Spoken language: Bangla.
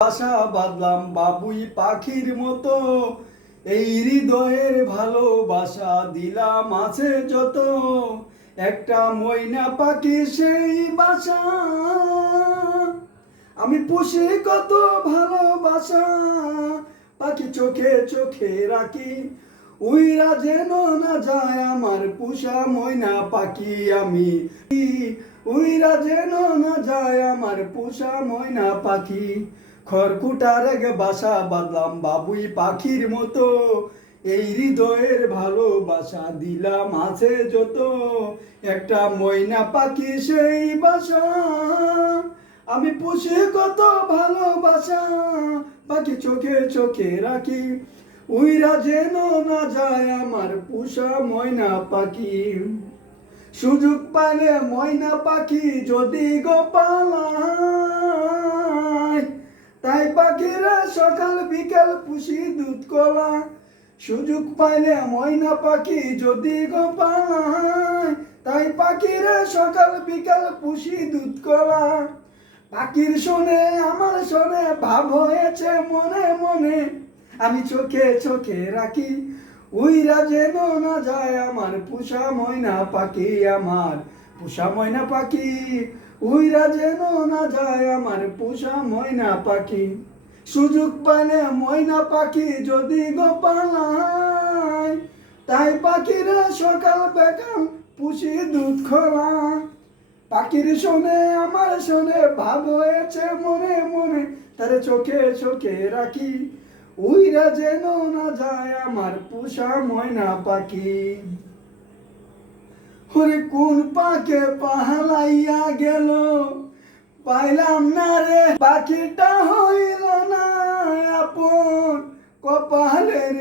বাসা বাঁধলাম বাবুই পাখির মতো, এই হৃদয়ের ভালোবাসা দিলাম আছে যত, একটা ময়না পাখি সেই বাসা আমি পুষি কত ভালোবাসা, পাখি চোখে চোখে রাখি, উইরা যেন না যায় আমার পুষা ময়না পাখি আমি, উইরা যেন না যায় আমার পুষা ময়না পাখি। খড়কুটার এক বাসা বাঁধলাম বাবুই পাখির মতো, এই হৃদয়ের ভালোবাসা দিলাম আছে যত, একটা ময়না পাখি সেই বাসা আমি পুষি কত ভালোবাসা, পাখি চোখে চোখে রাখি, উইরা যেন না যায় আমার পুষা ময়না পাখি। সুযোগ পাইলে ময়না পাখি যদি গো পালাই, তাই পাখিরা সকাল বিকাল পুষি দুধ কলা। সুযোগ পাইলে ময়না পাখি যদি গো পালাই, তাই পাখিরা সকাল বিকাল পুষি দুধ কলা। পাখির শোনে আমার শোনে ভাব হয়েছে মনে মনে, আমি চোখে চোখে রাখি, উইরা যেন না যায় আমার পুষা ময়না পাখি, আমার পুষা ময়না পাখি, উইরা যেন না যায় আমার পুষা ময়না পাখি। সুযোগ পাইলে ময়না পাখি যদি গো পালাই, তাই পাখিরা সকাল বেকাল পুষি দুধ খোলা। পাখির শোনে আমার শোনে ভাব হয়েছে মনে মনে, তারে চোখে চোখে রাখি, উইরা যেন না যায় আমার পুষা ময়না পাখি। ওরে কোন পাকে পাহালাইয়া গেল, পাইলাম না রে পাখিটা হইল না আপন, কপালের